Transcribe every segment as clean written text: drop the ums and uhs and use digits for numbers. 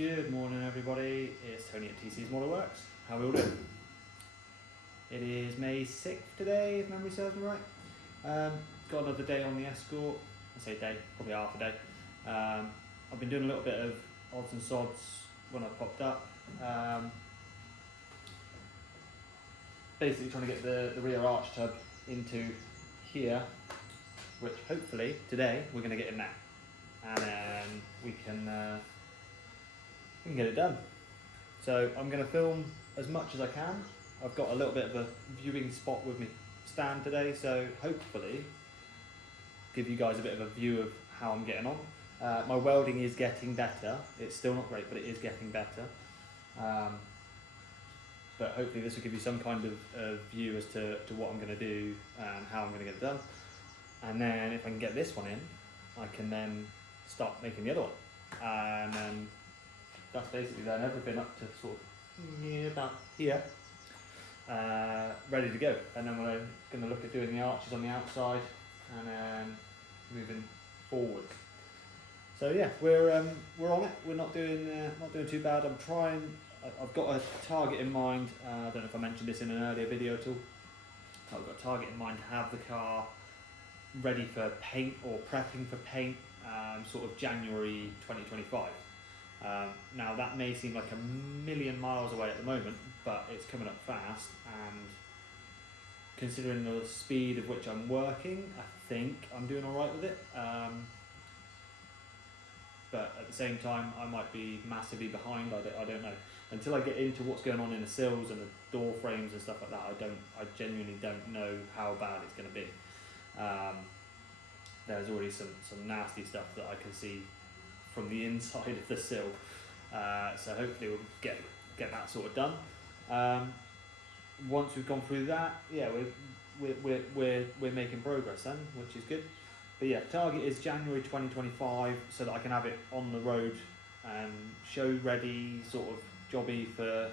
Good morning everybody, it's Tony at TC's Model Works. How are we all doing? It is May 6th today, if memory serves me right. Got another day on the escort. I say day, probably half a day. I've been doing a little bit of odds and sods when I popped up. Basically trying to get the rear arch tub into here, which hopefully today we're going to get in now. And then we can get it done. So I'm going to film as much as I can. I've got a little bit of a viewing spot with me stand today, so hopefully give you guys a bit of a view of how I'm getting on. My welding is getting better. It's still not great, but it is getting better. But hopefully this will give you some kind of view as to what I'm going to do and how I'm going to get it done. And then if I can get this one in, I can then start making the other one. And then that's basically done everything up to sort of about here, ready to go. And then we're going to look at doing the arches on the outside and then moving forward. So yeah, we're on it. We're not doing too bad. I've got a target in mind. I don't know if I mentioned this in an earlier video at all. I've got a target in mind to have the car ready for paint or prepping for paint sort of January 2025. Now that may seem like a million miles away at the moment, but it's coming up fast, and considering the speed of which I'm working, I think I'm doing all right with it. But at the same time, I might be massively behind. I don't know. Until I get into what's going on in the sills and the door frames and stuff like that, I genuinely don't know how bad it's going to be. There's already some nasty stuff that I can see from the inside of the sill. So hopefully we'll get that sort of done. Once we've gone through that, yeah, we're making progress then, which is good. But yeah, target is January 2025, so that I can have it on the road and show ready, sort of jobby for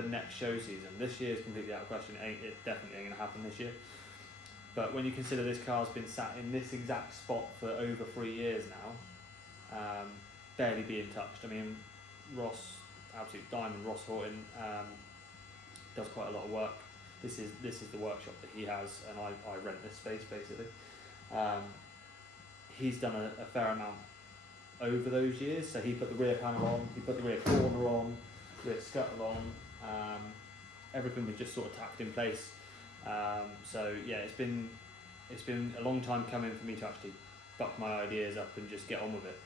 next show season. This year is completely out of question. It definitely ain't going to happen this year. But when you consider this car's been sat in this exact spot for over 3 years now, barely being touched. I mean, Ross, absolute diamond, Ross Horton, does quite a lot of work. This is the workshop that he has, and I rent this space basically. He's done a fair amount over those years. So he put the rear panel on, he put the rear corner on, rear scuttle on. Everything was just sort of tacked in place. So yeah, it's been a long time coming for me to actually buck my ideas up and just get on with it.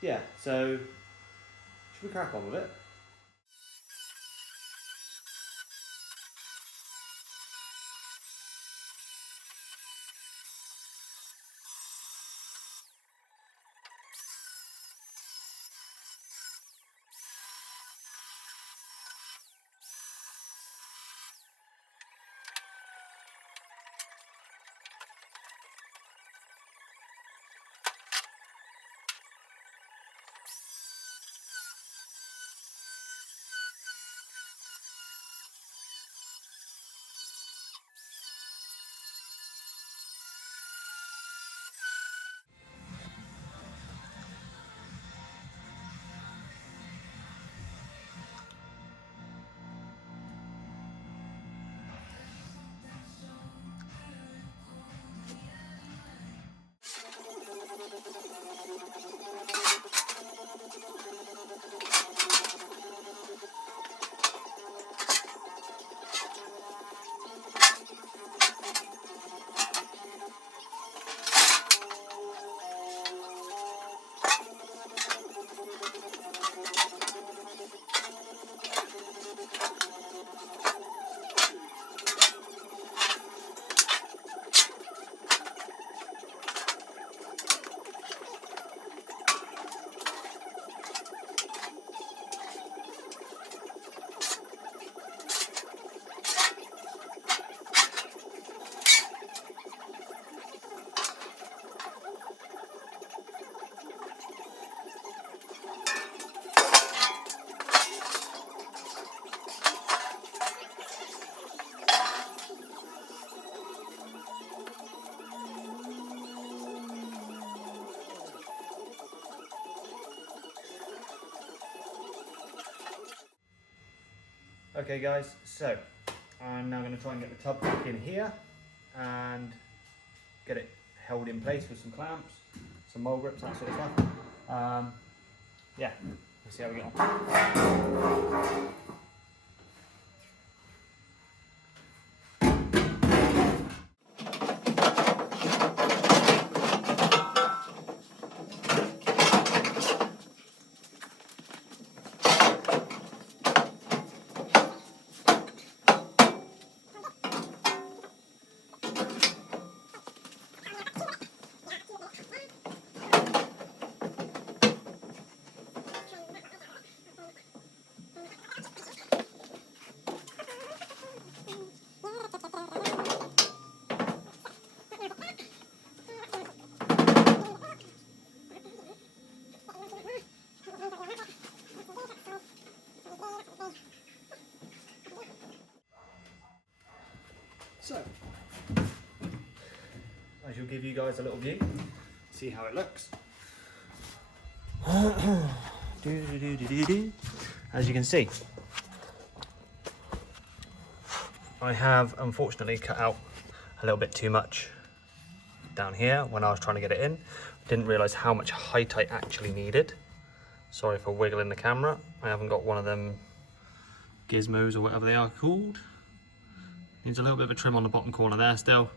Yeah, so should we crack on with it? Okay guys, so I'm now going to try and get the tub back in here and get it held in place with some clamps, some mole grips, that sort of stuff. Yeah, let's see how we get on. So, I shall give you guys a little view, see how it looks. As you can see, I have unfortunately cut out a little bit too much down here when I was trying to get it in. I didn't realise how much height I actually needed. Sorry for wiggling the camera. I haven't got one of them gizmos or whatever they are called. Needs a little bit of a trim on the bottom corner there still.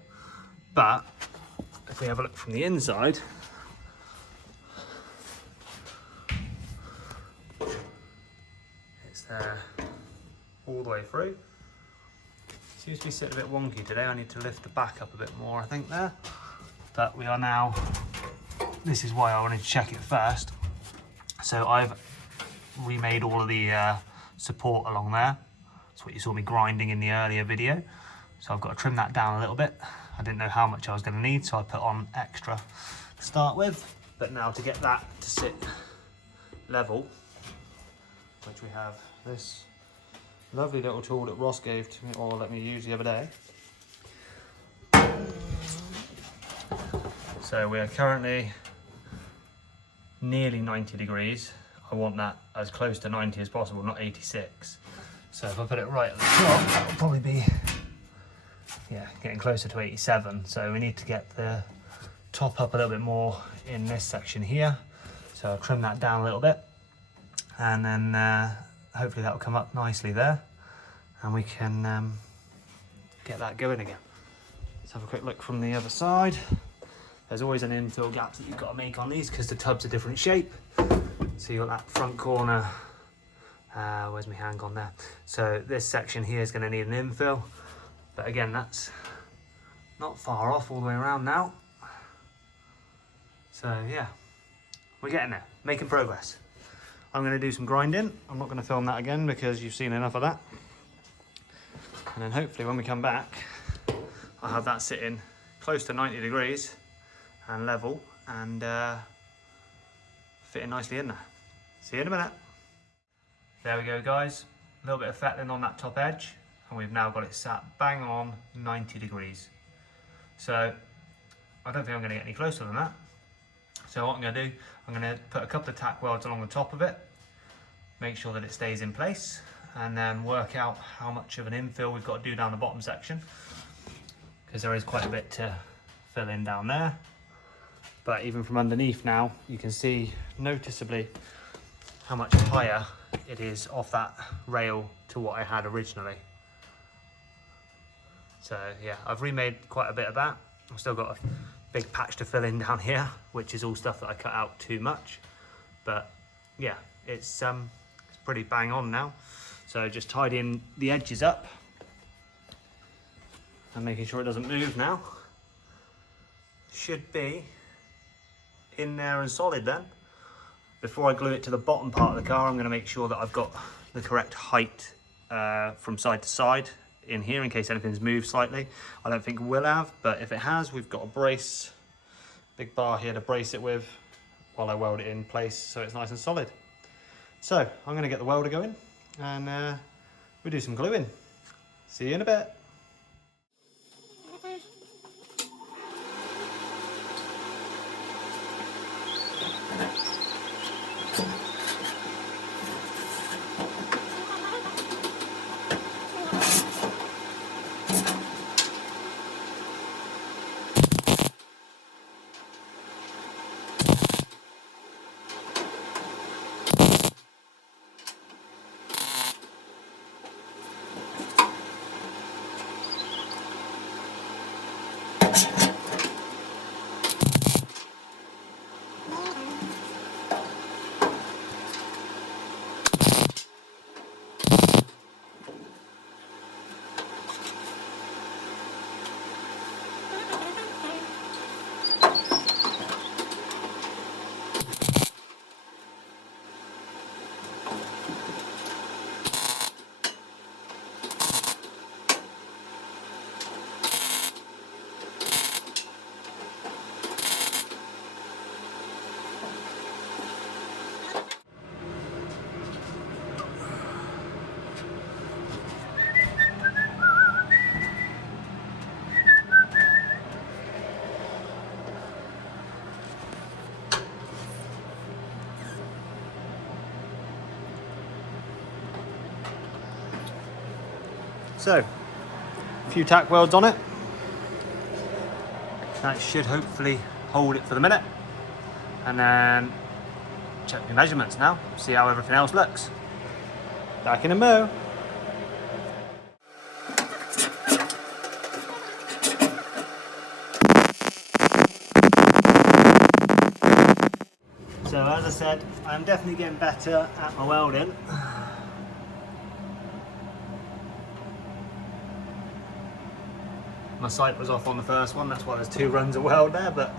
But if we have a look from the inside, it's there all the way through. Seems to be sitting a bit wonky today. I need to lift the back up a bit more, I think, there. But we are now, this is why I wanted to check it first. So I've remade all of the support along there. That's what you saw me grinding in the earlier video. So I've got to trim that down a little bit. I didn't know how much I was going to need, so I put on extra to start with. But now to get that to sit level, which we have this lovely little tool that Ross gave to me, or let me use the other day. So we are currently nearly 90 degrees. I want that as close to 90 as possible, not 86. So if I put it right at the top, that'll probably be, yeah, getting closer to 87. So we need to get the top up a little bit more in this section here. So I'll trim that down a little bit, and then hopefully that will come up nicely there, and we can get that going again. Let's have a quick look from the other side. There's always an infill gap that you've got to make on these because the tub's a different shape. So you've got that front corner, where's my hand gone there? So this section here is going to need an infill, but again, that's not far off all the way around now. So yeah, we're getting there, making progress. I'm going to do some grinding. I'm not going to film that again because you've seen enough of that. And then hopefully when we come back, I'll have that sitting close to 90 degrees and level and fitting nicely in there. See you in a minute. There we go guys, a little bit of fettling on that top edge, and we've now got it sat bang on 90 degrees. So I don't think I'm going to get any closer than that. So what I'm going to do, I'm going to put a couple of tack welds along the top of it, make sure that it stays in place, and then work out how much of an infill we've got to do down the bottom section, because there is quite a bit to fill in down there. But even from underneath now, you can see noticeably how much higher it is off that rail to what I had originally. So yeah, I've remade quite a bit of that. I've still got a big patch to fill in down here, which is all stuff that I cut out too much. But yeah, it's pretty bang on now. So just tidying the edges up and making sure it doesn't move now. Should be in there and solid then. Before I glue it to the bottom part of the car, I'm going to make sure that I've got the correct height from side to side in here in case anything's moved slightly. I don't think we'll have, but if it has, we've got a brace, big bar here to brace it with while I weld it in place so it's nice and solid. So I'm going to get the welder going and we'll do some gluing. See you in a bit. So, a few tack welds on it. That should hopefully hold it for the minute. And then check the measurements now, see how everything else looks. Back in a mo. So as I said, I'm definitely getting better at my welding. My sight was off on the first one, that's why there's 2 runs of weld there, but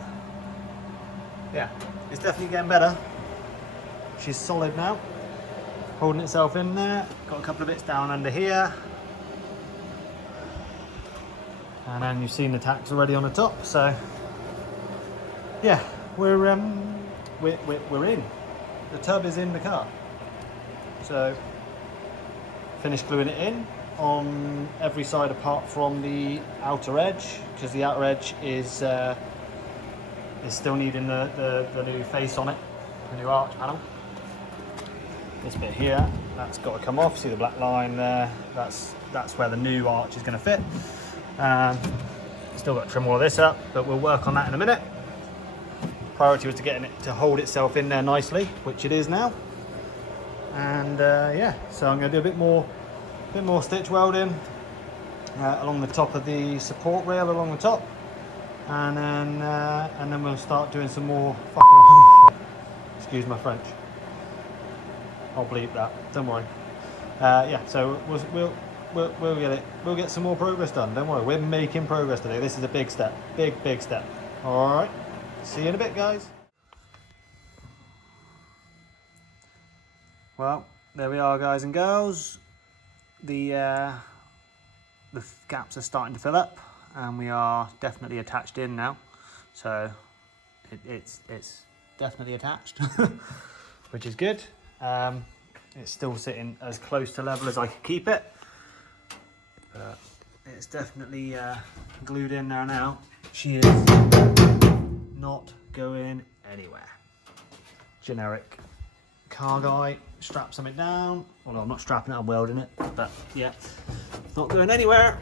yeah, it's definitely getting better. She's solid now, holding itself in there. Got a couple of bits down under here. And then you've seen the tacks already on the top, so yeah, we're in. The tub is in the car. So finished gluing it in on every side apart from the outer edge, because the outer edge is still needing the new face on it, the new arch panel. This bit here, that's got to come off. See the black line there? That's where the new arch is going to fit. Still got to trim all of this up, but we'll work on that in a minute. Priority was to getting it to hold itself in there nicely, which it is now. And yeah, so I'm going to do a bit more stitch welding along the top of the support rail along the top, and then we'll start doing some more fucking. Excuse my French. I'll bleep that. Don't worry. Yeah, so we'll get some more progress done. Don't worry, we're making progress today. This is a big step, big step. All right. See you in a bit, guys. Well, there we are, guys and girls. The gaps are starting to fill up, and we are definitely attached in now. So it's definitely attached, which is good. It's still sitting as close to level as I could keep it, but it's definitely glued in there now. She is not going anywhere. Generic car guy, strap something down. Well, I'm not strapping it, I'm welding it, but yeah, it's not going anywhere.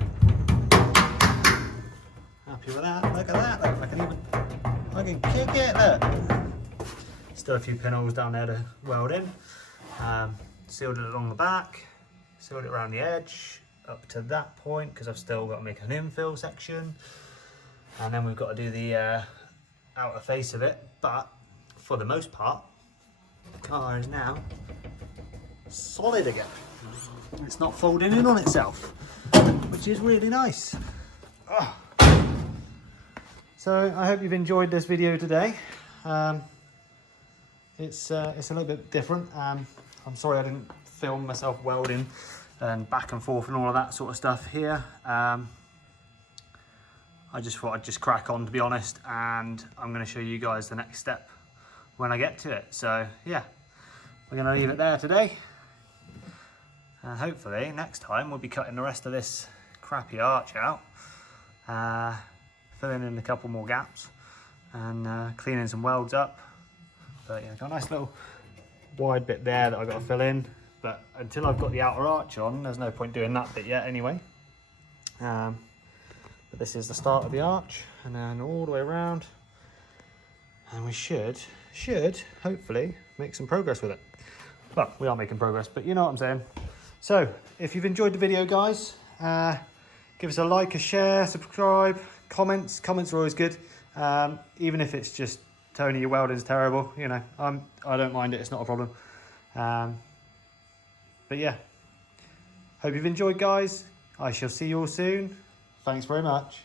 Happy with that. Look at that. Look, I can kick it. Look. Still a few pinholes down there to weld in. Sealed it along the back, sealed it around the edge up to that point, because I've still got to make an infill section, and then we've got to do the outer face of it. But for the most part, the car is now solid again. It's not folding in on itself, which is really nice. Oh. So I hope you've enjoyed this video today. It's a little bit different. I'm sorry I didn't film myself welding and back and forth and all of that sort of stuff here. I just thought I'd just crack on, to be honest, and I'm going to show you guys the next step when I get to it. So yeah, we're going to leave it there today, and hopefully next time we'll be cutting the rest of this crappy arch out, filling in a couple more gaps, and cleaning some welds up. But yeah, got a nice little wide bit there that I've got to fill in, but until I've got the outer arch on, there's no point doing that bit yet anyway. But this is the start of the arch, and then all the way around, and we should hopefully make some progress with it. Well, we are making progress, but you know what I'm saying. So if you've enjoyed the video, guys, give us a like, a share, subscribe, comments are always good. Even if it's just, Tony, your welding's terrible, you know, I don't mind it, it's not a problem. But yeah, hope you've enjoyed, guys. I shall see you all soon. Thanks very much.